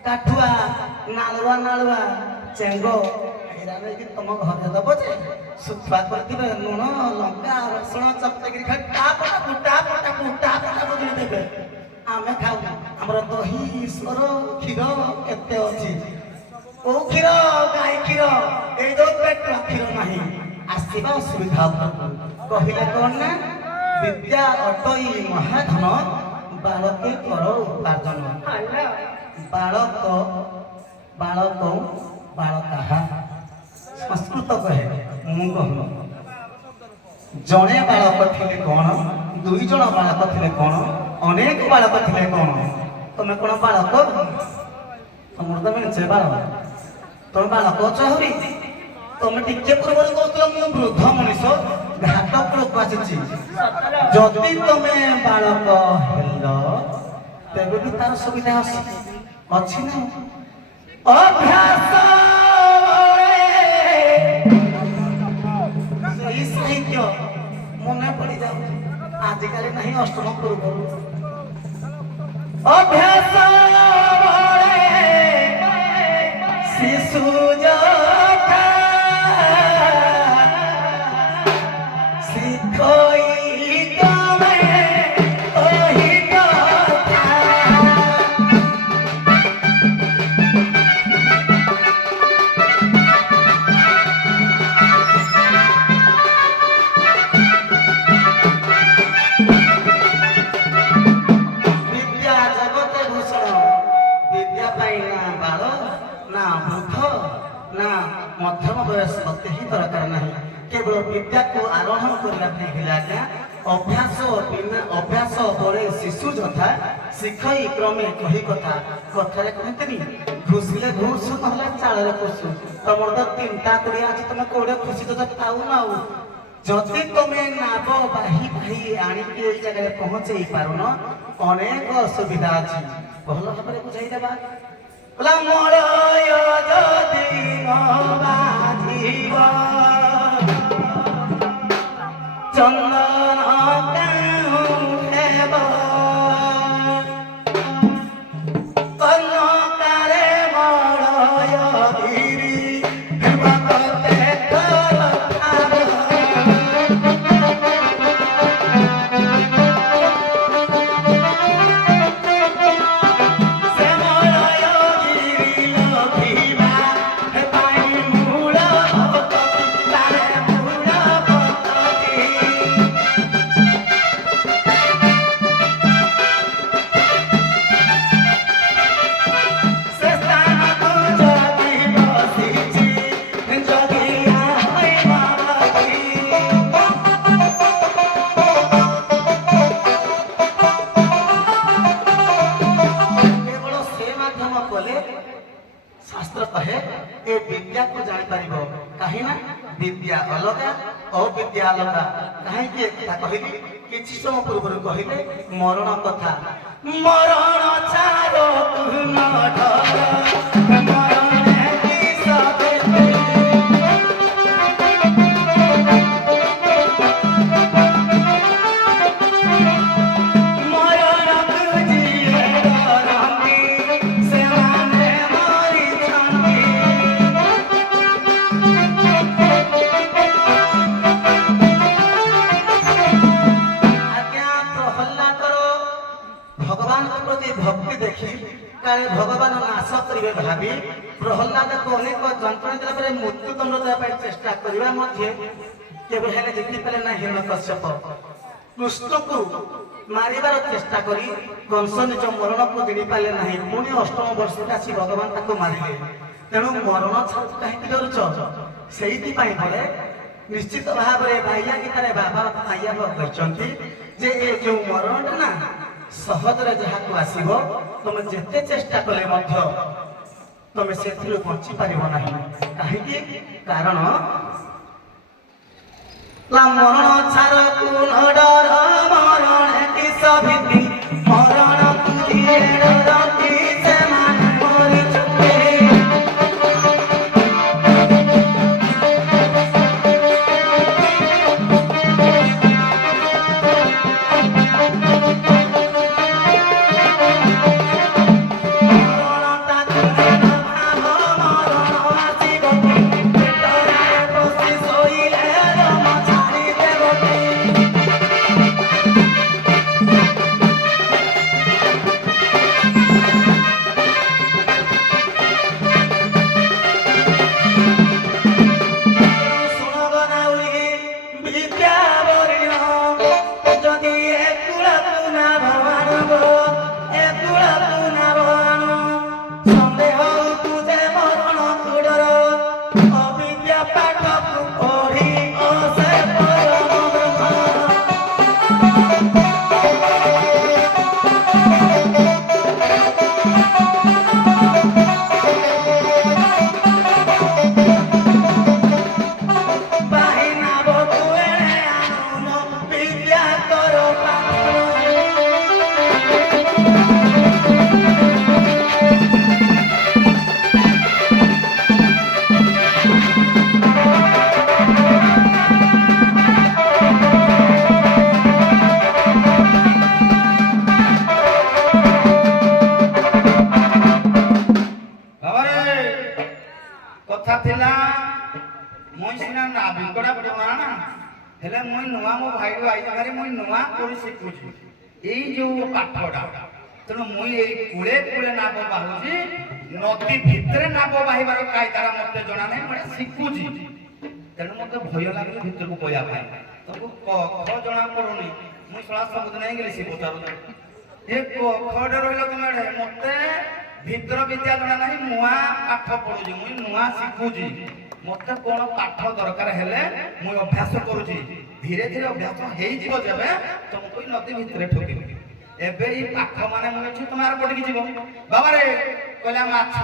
କାଠୁଆ ନାଳୁଆ ନାଳୁଆ ଚେଙ୍ଗ ଏଇରା ନେଇକି ତମ ଘରେ ଦବ ଯେ ଶୁଖୁଆ କରିଥିବେ ଲୁଣ ଲଙ୍କା ରସୁଣ ଚପଟେକିରି ଖାଲି ଟା ପଟା ବଦଳି ଦେବେ ଆମେ ଖାଉନୁ ଆମର ଦହି ସର କ୍ଷୀର କେତେ ଅଛି କୋଉ କ୍ଷୀର ଗାଈ କ୍ଷୀର ଏଇ ଯୋଉ ପେଟୁଆ କ୍ଷୀର ନାହିଁ ଆସିବା ଅସୁବିଧା କହିଲେ କଣ ନା ବିଦ୍ୟା ଅଟଇ ମହାଧନ ବାଳକେ କର ଉପାର୍ଜନ ବାଳକ ବାଳକାହା ସଂସ୍କୃତ କହେ ମୁଁ କହୁନ ଜଣେ ବାଳକ ଥିଲେ କଣ 2 ଜଣ ବାଳକ ଥିଲେ କଣ ଅନେକ ବାଳକ ଥିଲେ କଣ ତମେ କଣ ବାଳକ ତମର ତ ମିଳିছে ବାଳକ ତମେ ବାଳକ ଅଛ ଆହୁରି ତମେ ଟିକେ ପୂର୍ବରୁ କହୁଥିଲ ମୁଁ ବୃଦ୍ଧ ମଣିଷ ଘାଟ କୂଳକୁ ଆସିଛି ସତର ଯଦି ତମେ ବାଳକ ହେଲ ତେବେ ବି ତାର ସୁବିଧା ଅଛି ନା ଅଭ୍ୟାସ ସେଇ ସାହିତ୍ୟ ମନେ ପଡ଼ିଯାଉଛି ଆଜିକାଲି ନାହିଁ ଅଷ୍ଟମ ପୂର୍ବରୁ ଅଭ୍ୟାସ ଶିଶୁ ଯଥା ଶିଖଇ ତମେ କହି କଥା ବିଦ୍ୟା ଜଗତେ ଭୂଷଣ ବିଦ୍ୟା ପାଇଁ ନା ବାଳ ନା ବୃଦ୍ଧ ନା ମଧ୍ୟମ ବୟସ କେହି ଦରକାର ନାହିଁ କେବଳ ବିଦ୍ୟାକୁ ଆରୋହଣ କରିବା ପାଇଁ ହେଲେ ଆଜ୍ଞା ଅଭ୍ୟାସ ବଳେ ଶିଶୁ ଯଥା ଶିଖଇ କ୍ରମେ କହି କଥା କଥାରେ କହନ୍ତିନି ଘୁଷିଲେ ଘୁଷୁ ନହେଲେ ଚାଳରେ ଖୁସୁ ତମର ତ ତିନିଟା କୁড়িয়ে ଅଛି ତମେ କୋଉଠି ଖୁସି ତ ପାଉନ ଆଉ ଯଦି ତମେ ନାବ ବାହି ବାହି ଆଣିକି ଏଇ ଜାଗାରେ ପହଞ୍ଚେଇ ପାରୁନ ଅନେକ ଅସୁବିଧା ଅଛି ଭଲ ଭାବରେ ବୁଝାଇ ଦେବା ମଳୟ ଯଦି ନ ବାଜିବ ଚନ୍ଦନ କାହୁଁ ହେବ କନକାରେ ମଳୟ ଗିରି ହେବ ତତେ ତୋର ଠାବ ସେ ମଳୟ ଗିରି ଲଭିବା ହେ ପାଣି ମୂଳ ଭଗତି ତାରେ ମୂଳ ଭଗତି ସେ ସ୍ଥାନକୁ ଯଦି ବସିଛି ଜଗିଆ ହୋଇ ବାବାକି କେବଳ ସେ ମାଧ୍ୟମ କଲେ ଶାସ୍ତ୍ର କହେ ଏ ବିଦ୍ୟାକୁ ଜାଣିପାରିବ କାହିଁ ନା ବିଦ୍ୟା ଅଲଗା ଅବିଦ୍ୟା ଅଲଗା କାହିଁକି ଏ କଥା କହିଲି କିଛି ସମୟ ପୂର୍ବରୁ କହିଲେ ମରଣ କଥା ମରଣ ଛାଡ଼ ନ ଡର ମରଣେ କିସ ଦେତେ ମରଣକୁ ଯିଏ ଡରନ୍ତି ସେମାନେ ମରିଛନ୍ତି ଆଜ୍ଞା ପ୍ରହଲ୍ଲାଦର ଭଗବାନଙ୍କ ପ୍ରତି ଭକ୍ତି ଦେଖି କାଳେ ଭଗବାନ ନାଶ କରିବେ ଭାବି ପ୍ରହଲ୍ଲାଦକୁ ଅନେକ ଯନ୍ତ୍ରଣା ଦେଲା ପରେ ମୃତ୍ୟୁଦଣ୍ଡ ଦେବା ପାଇଁ ଚେଷ୍ଟା କରିବା ମଧ୍ୟ କେବେ ହେଲେ ଜିତିପାରିଲେ ନାହିଁ ହିରଣ୍ୟକଶ୍ୟପ କୃଷ୍ଣକୁ ମାରିବାର ଚେଷ୍ଟା କରି କଂସ ନିଜ ମରଣକୁ ଜିଣି ପାରିଲେ ନାହିଁ ପୁଣି ଅଷ୍ଟମ ବର୍ଷରେ ଆସି ଭଗବାନ ତାକୁ ମାରିଲେ ତେଣୁ ମରଣ ଛାଡୁ କାହିଁକି ଡରୁଛ ସେଇଥିପାଇଁ ବୋଲେ ନିଶ୍ଚିତ ଭାବରେ ବାହ୍ୟା ଗୀତାରେ ବାବା ଆయ్యା କହିଛନ୍ତି ଯେ ଏ ଯେଉଁ ମରଣଟା ନା ସହଜରେ ଯାହାକୁ ଆସିବ ତମେ ଯେତେ ଚେଷ୍ଟା କଲେ ମଧ୍ୟ ତମେ ସେଥିରୁ ବଞ୍ଚି ପାରିବ ନାହିଁ କାହିଁକି କାରଣ ମରଣ ଛାଡ଼କୁ ନ ଡର ମରଣ କିସ ଭୀତି ମରଣକୁ ଯିଏ ଡରନ୍ତି ସେମାନେ ମରିଛନ୍ତି ମରଣଟାକୁ ନ ଭାବ ମରଣ ଆସିବ ପେଟରେ ପଶି ଶୋଇଲେ ରମ ଛାଡ଼ିଦେବ ମୁଇଁ ସିନା ନାବିକଟା ପୁରୁଣା ନା ହେଲେ ମୁଇଁ ନୂଆ ମୋ ଭାଇରୁ ଆଇଛି ଭାରି ମୁଇଁ ନୂଆ କରି ଶିଖୁଛି ଏଇ ଯୋଉ ପାଠଟା ତେଣୁ ମୁଇଁ ଏଇ କୂଳେ କୂଳେ ନାବ ବାହୁଛି ନଦୀ ଭିତରେ ନାବ ବାହିବାର କାଇଦାଟା ମତେ ଜଣା ନାହିଁ ମୁଁ ଶିଖୁଛି ତେଣୁ ମତେ ଭୟ ଲାଗୁଛି ଭିତରକୁ କହିବା ପାଇଁ ତମକୁ କ ଖ ଜଣା ପଡୁନି ମୁଇଁ ଶଳା ସବୁଦିନ ଇଂଲିଶ ପଚାରୁଛି ଏ କ ଖରେ ରହିଲ ତୁମେ ମତେ ଭିତର ବିଦ୍ୟା ଜଣା ନାହିଁ ନୂଆ ପାଠ ପଢୁଛି ମୁଇଁ ନୂଆ ଶିଖୁଛି ମତେ କଣ ପାଠ ଦରକାର ହେଲେ ମୁଁ ଅଭ୍ୟାସ କରୁଛି ଧୀରେ ଧୀରେ ଅଭ୍ୟାସ ହେଇଯିବ ଯେବେ ତମକୁ ଏଇ ନଦୀ ଭିତରେ ଠକିବି ଏବେ ଏଇ ପାଠ ମାନେ ମୁଁ ଏଠି ତମ ଆର ପଟିକି ଯିବ ବାବାରେ କହିଲା ମାଛ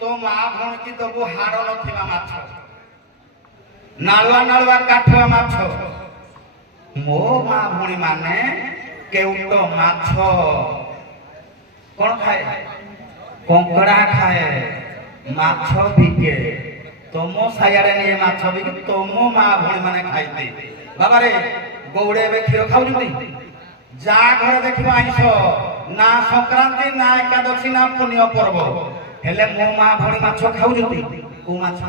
ତୋ ମା ଭଉଣୀ ଦବୁ ହାଡ଼ ନଥିବା ମାଛ ନାଳୁଆ ନାଳୁଆ କାଠୁଆ ମାଛ ମୋ ମା ଭଉଣୀ ମାନେ କେଉଟ ମାଛ କଣ ଖାଏ କଙ୍କଡା ଖାଏ ମାଛ ବିକେ ତମ ସାୟାରେ ନିଏ ମାଛ ବିକେ ତମ ମା ଭଉଣୀ ମାନେ ଖାଇତେ ବାବାରେ ଗଉଡେ ଏବେ କ୍ଷୀର ଖାଉଛନ୍ତି ଯା ଘରେ ଦେଖିବ ଆଇଁଷ ନା ସଂକ୍ରାନ୍ତି ନା ଏକାଦଶୀ ନା ପୁଣ୍ୟ ପର୍ବ ହେଲେ ମୋ ମା ଭଉଣୀ ମାଛ ଖାଉଛନ୍ତି କୋଉ ମାଛ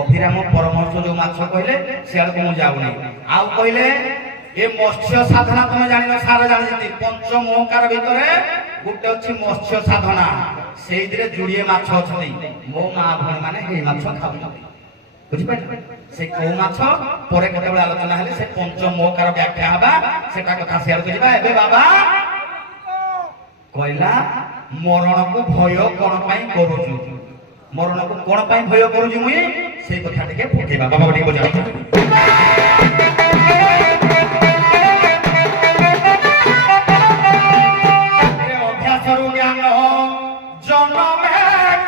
ଅଭିରାମ ପରମହଂସ ଯୋଉ ମାଛ କହିଲେ ସିଆଡକୁ ମୁଁ ଯାଉନି ଆଉ କହିଲେ ଏ ମତ୍ସ୍ୟ ସାଧନା ତମେ ଜାଣିନ ସାର ଜାଣିଛନ୍ତି ପଞ୍ଚ ମହକାର ଭିତରେ ଗୋଟେ ଅଛି ମତ୍ସ୍ୟ ସାଧନା ସେଇଥିରେ ଯୋଡ଼ିଏ ମାଛ ଅଛନ୍ତି ମୋ ମା ଭଉଣୀ ମାନେ ଏଇ ମାଛ ଖାଉଛନ୍ତି ବୁଝିପାରିଲେ ସେ କୋଉ ମାଛ ପରେ କେତେବେଳେ ଆଲୋଚନା ହେଲେ ସେ ପଞ୍ଚ ମହକାର ବ୍ୟାଖ୍ୟା ହବା ସେଟା କଥା ସିଆଡକୁ ଯିବା ଏବେ ବାବା କହିଲା ମରଣକୁ ଭୟ କଣ ପାଇଁ କରୁଛୁ ମରଣକୁ କଣ ପାଇଁ ଭୟ କରୁଛି ମୁଇଁ ସେଇ କଥା ଟିକେ ପକେଇବା ବାବା ଟିକେ ବୁଝାଅ ଅଭ୍ୟାସରୁ ଜ୍ଞାନ ଜନମେ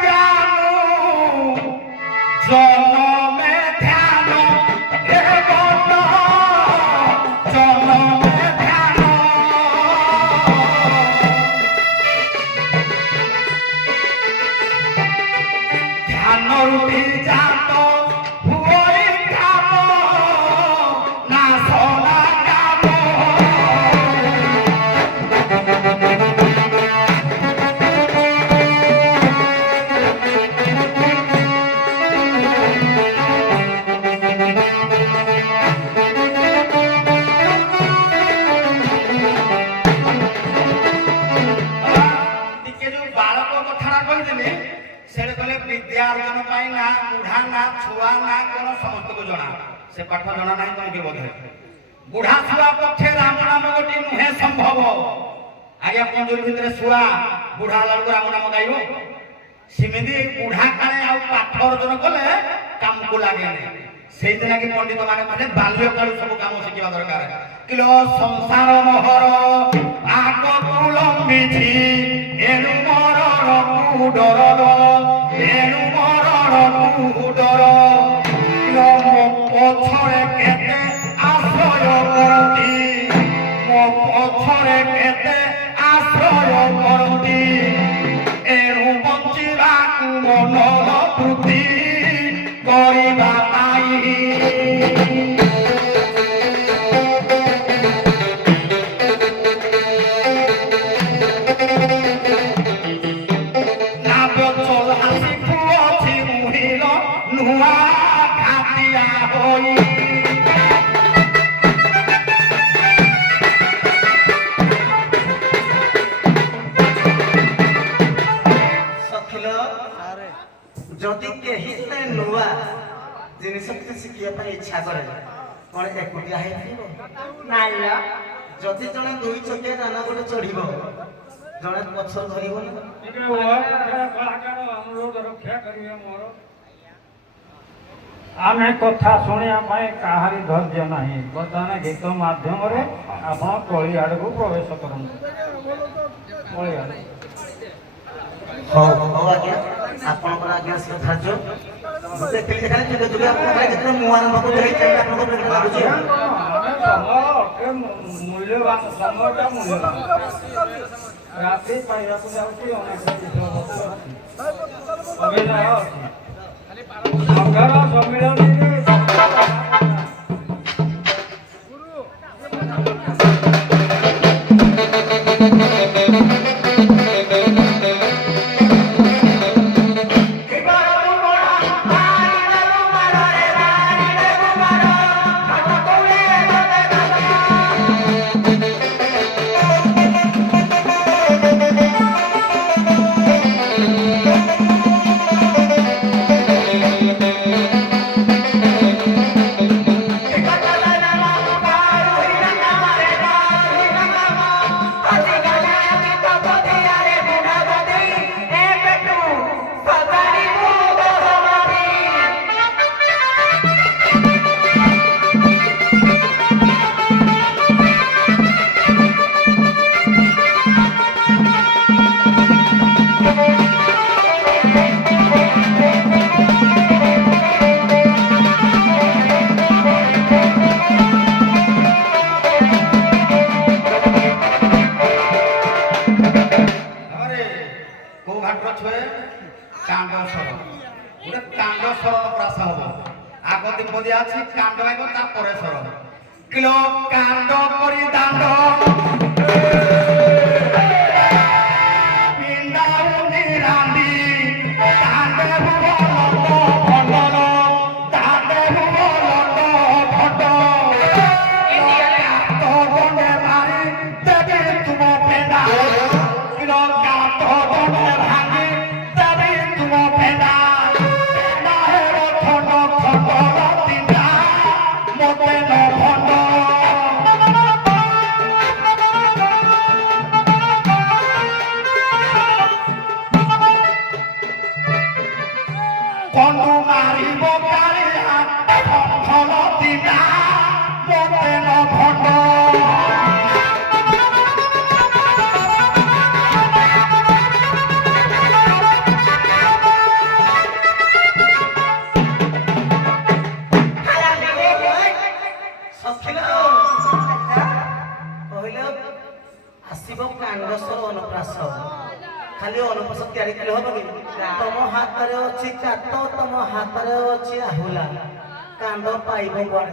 ଜ୍ଞାନ ଜନମେ ଧ୍ୟାନ ଏ ବନ ଜନମେ ଧ୍ୟାନ ଧ୍ୟାନ ରୁଢି ଜାତ ହୁଏ କାମ ନା ସନା କାମ ଟିକେ ଯୋଉ ବାଳକ କଥାଟା କହିଦେଲି ସେଟା କହିଲେ ବିଦ୍ୟା ଅର୍ଜନ ପାଇଁ ନା ବୁଢା ନା ଛୁଆ ନା କଣ ସମସ୍ତଙ୍କୁ ଜଣା ସେ ପାଠ ଜଣା ନାହିଁ ତମକୁ ବୋଧେ ବୁଢା ଛୁଆ ପକ୍ଷେ ରାମ ନାମ ଗୋଟିଏ ନୁହେଁ ସମ୍ଭବ ଆଜ୍ଞା ପଞ୍ଜୁରୀ ଭିତରେ ଛୁଆ ବୁଢା ବେଳକୁ ରାମ ନାମ ଗାଇବ ସେମିତି ବୁଢା କାଳେ ଆଉ ପାଠ ଅର୍ଜନ କଲେ କାମକୁ ଲାଗେନି ସେଇଥିଲାଗି ପଣ୍ଡିତ ମାନେ କହିଲେ ବାଲ୍ୟକାଳୁ ସବୁ କାମ ଶିଖିବା ଦରକାର କିଲୋ ସଂସାର ମୋହର ଆଗକୁ ଲମ୍ବିଛି ଏଣୁ ମରଣକୁ ଡର ଏଣୁ ମରଣକୁ ଡର କିଲୋ ମୋ ପଛରେ କେତେ ଆଶ୍ରୟ କରନ୍ତି ମୋ ପଛରେ କେତେ ଆଶ୍ରୟ କରନ୍ତି ଏଣୁ ବଞ୍ଚିବାକୁ ମନର ବୃତ୍ତି କରିବା ପାଇଁ ନୂଆ ଖାତିଆ ହୋଇ ସଖିଲ ଯଦି କେହି ସେ ନୂଆ ଜିନିଷ କିଛି ଶିଖିବା ପାଇଁ ଇଚ୍ଛା କରେ କଣ ଏକୁଟିଆ ହେଇଥିବ ନାଇଁ ଯଦି ଜଣେ ଦୁଇ ଚକିଆ ଯାନ ଗୋଟେ ଚଢିବ ଜଣେ ପଛରୁ ଧରିବନି ଟିକେ କଳାକାର ଅନୁରୋଧ ରକ୍ଷା କରିବେ ମୋର ଆମେ କଥା ଶୁଣିବା ପାଇଁ କାହାରି ଧୈର୍ଯ୍ୟ ନାହିଁ ବର୍ତ୍ତମାନ ଗୀତ ମାଧ୍ୟମରେ ଆପଣ ତଳି ଆଡ଼କୁ ପ୍ରବେଶ କରନ୍ତୁ ତଳି ଆଡ଼କୁ ହଉ ହଉ ଆଜ୍ଞା ଆପଣଙ୍କର ଆଜ୍ଞା ଧାର୍ଯ୍ୟ ମୁଁ ଦେଖିଲି ଖାଲି ଯୁଗେ ଯୁଗେ ଆପଣଙ୍କର ଯେତେବେଳେ ମୁଁ ଆରମ୍ଭ କରୁଥିଲି ଆପଣଙ୍କ ପ୍ରେରଣା ଲାଗୁଛି ଆମେ ସମୟ ଅଟେ ମୂଲ୍ୟବାନ ସମୟଟା ମୂଲ୍ୟବାନ ରାତି ପାଇବାକୁ ଯାଉଛି ଅନେକ ବିଷୟ ଅଛି ଅଭିନୟ ଅଛି ସଂଘର ସମ୍ମିଳନୀରେ Bye. অনুপ্রাস হব আগতে পদে আছে কাণ্ড আইব তারপরে সর কিলো কাণ্ড করি দাণ্ড পিন্ডাউনি রান্দি কাণ্ডে ভুব লন্ড ভণ্ডন কাণ্ডে ভুব লন্ড ভণ্ড গাত দণ্ডে মারি দেবে তুম পেঁদা কিলো গাত দণ্ডে ভাঙি দেবে তুম পেঁদা নাহের খণ্ড খণ্ড তিনটা মতে ন ভণ্ড কন্ডু মারিব কালিয়া খল দিনা মতে ন ভণ্ড সখিল কহিল আসিব কাণ্ডস্বর অনুপ্রাস খালি অনুপ্রাস ତିଆରି କଲେ ହବ କି ତମ ହାତରେ ଅଛି କାଟ ତମ ହାତରେ ଅଛି ଆହୁଲା କାଣ୍ଡ ପାଇବ କୁଆଡେ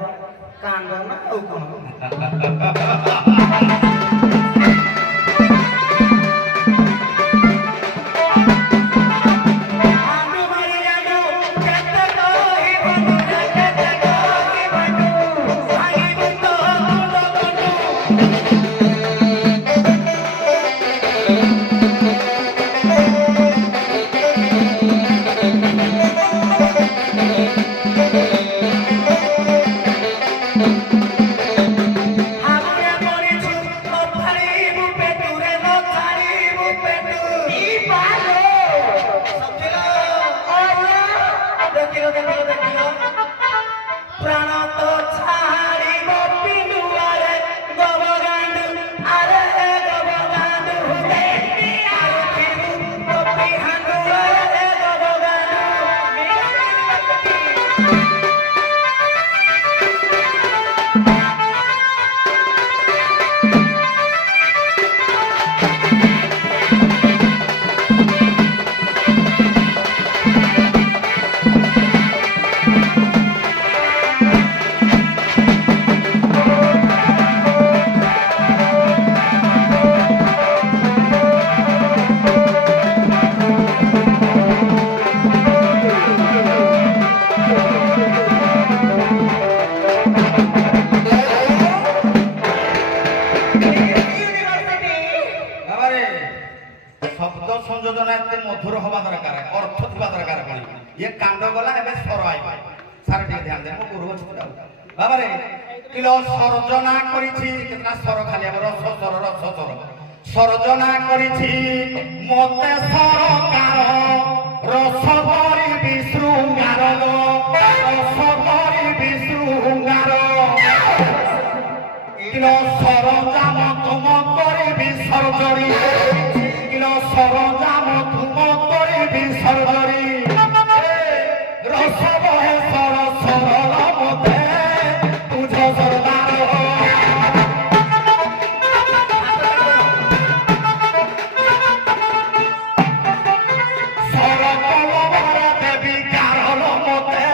କାଣ୍ଡ ନା ଆଉ କଣ প্রাণ তো ছাড়িব পিনুয়ারে গবগান্ডু আরে গবগান্ডু হুদে আর ফিরু কপি হান্ডু আরে গবগান্ডু বাবারে শব্দ সংযোজন এতে মধুর হওয়া দরকার অর্থ থিবা দরকার পানি ইয়ে কাণ্ড গলা এবে স্বর আইব সারে টিকে ধ্যান দেন মু গুরু হচ্ছে বাবারে কিলো সর্জনা করিছি কেতনা স্বর খালি আমার রস স্বর রস স্বর সর্জনা করিছি মতে সরকার রস করি বিশৃঙ্গার রস করি বিশৃঙ্গার কিলো সরজাম তুম করিবি সর্জরি কিলো সরজাম তুম করিবি সর্জরি রস বহে সর সরল মতে তুঝ সরদার সর কলবর দেবী কারল মতে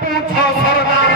তুঝ সরদার